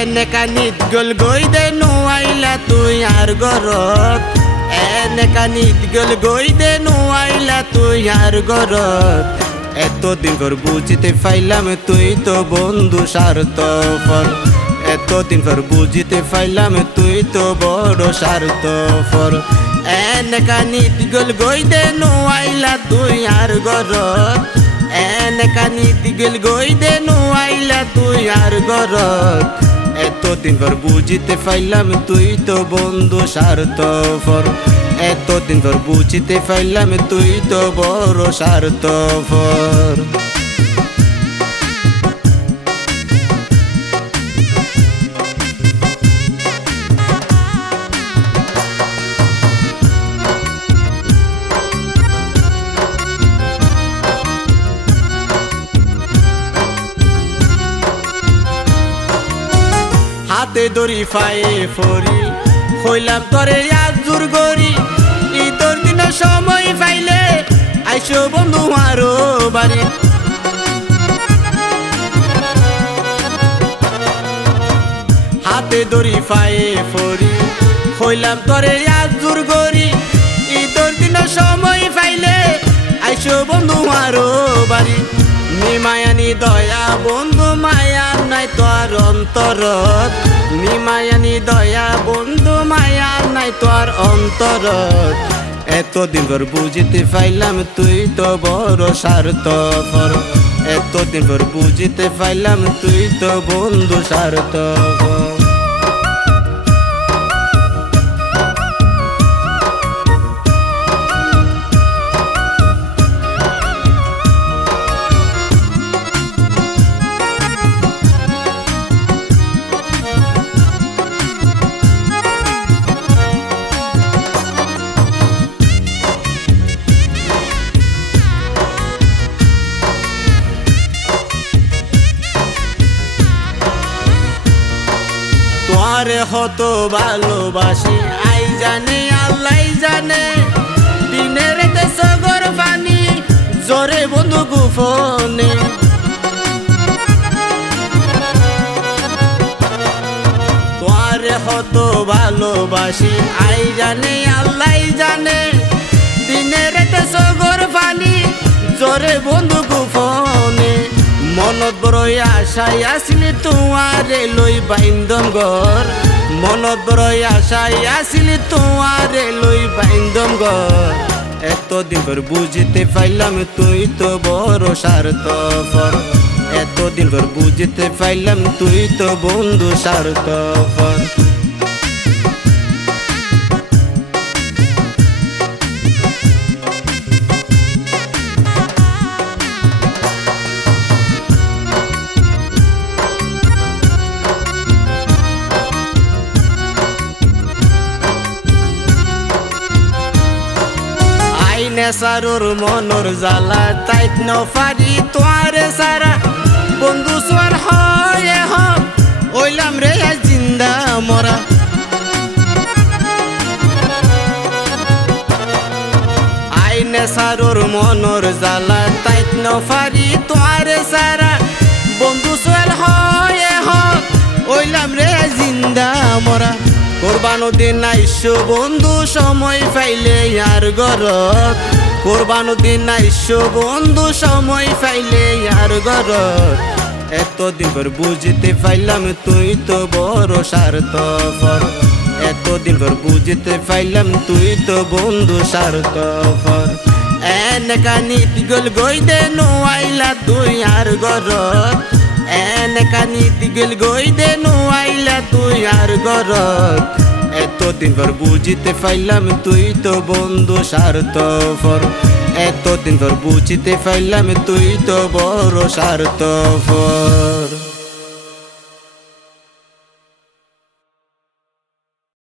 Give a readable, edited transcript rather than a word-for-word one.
এনেকা নিত গল গই দে নুয়াইলা তুই আর গরত এনেকা নিত গল গই দে নুয়াইলা তুই আর গরত এতদিন পর বুঝিতে পাইলাম তুই তো বন্ধু স্বার্থপর এতদিন পর বুঝিতে পাইলাম তুই তো বড় স্বার্থপর এনেকা নিত গল গই দে নুয়াইলা তুই আর গরত এনেকা নিত গল গই দে নুয়াইলা তুই আর গরত এতদিন পর বুঝিতে পাইলাম তুই তো বন্ধু স্বার্থপর এতদিন পর বুঝিতে পাইলাম তুই তো বড় স্বার্থপর হাতে দড়ি পায়ে ফরি হইলাম তরে আজুর গরি ঈদের দিন সময় পাইলে আইসো বন্ধু আরো বাড়ি হাতে দড়ি পায়ে ফরি হইলাম তরে আজুর গরি ঈদের দিন সময় পাইলে আইসো বন্ধু আরো বাড়ি নিমায়ানি দয়া বন্ধু মায়া নাই তোর অন্তরত নিমায়ানি দয়া বন্ধু মায়া নাই তোর অন্তরত এতদিন পর বুঝিতে পাইলাম তুই তো বড় স্বার্থপর এতদিন পর বুঝিতে পাইলাম তুই তো বন্ধু স্বার্থপর তোরে হত ভালোবাসি আই জানে আল্লাহ জানে দিনের রাতে সগর পানি জোরে বন্ধু গোপনে তোরে হত ভালোবাসি আই জানে আল্লাহ জানে দিনের রাতে সগর পানি জোরে বন্ধু গোপনে মনত বড় আশাই আসিলি তোমারে লই বাইন্দম ঘর মনত বড় আশাই আসিলি তোমারে লই বাইন্দম ঘর এতদিন পর বুঝিতে পাইলাম তুই তো বড় স্বার্থপর এতদিন পর বুঝিতে পাইলাম তুই তো বন্ধু স্বার্থপর সারোর মনোর জ্বালা তাইত নফারি তোয়ারে সারা বন্ধু সোয়ার হয় হক ওইলাম রে জিন্দা মরা আইনে সারোর মনোর জ্বালা তাইত নফারি তোয়ারে সারা বন্ধু সোয়ার হয় হক ওইলাম রে জিন্দা মরা কোরবানো দিন আইসো বন্ধু সময় পাইলে আর গরত কোরবানো দিন আইসো বন্ধু সময় পাইলে আর গরত এতদিন পর বুঝিতে পাইলাম তুই তো বড় স্বার্থপর এতদিন পর বুঝিতে পাইলাম তুই তো বন্ধু স্বার্থপর এনেকা নিত গল গই দে নুয়াইলা তুই আর গরত এনেকা নিত গল গই দে নুয়াইলা তুই আর গরত এতদিন পর বুঝিতে পাইলাম তুই তো বন্ধু স্বার্থপর এতদিন পর বুঝিতে পাইলাম তুই তো বড় স্বার্থপর।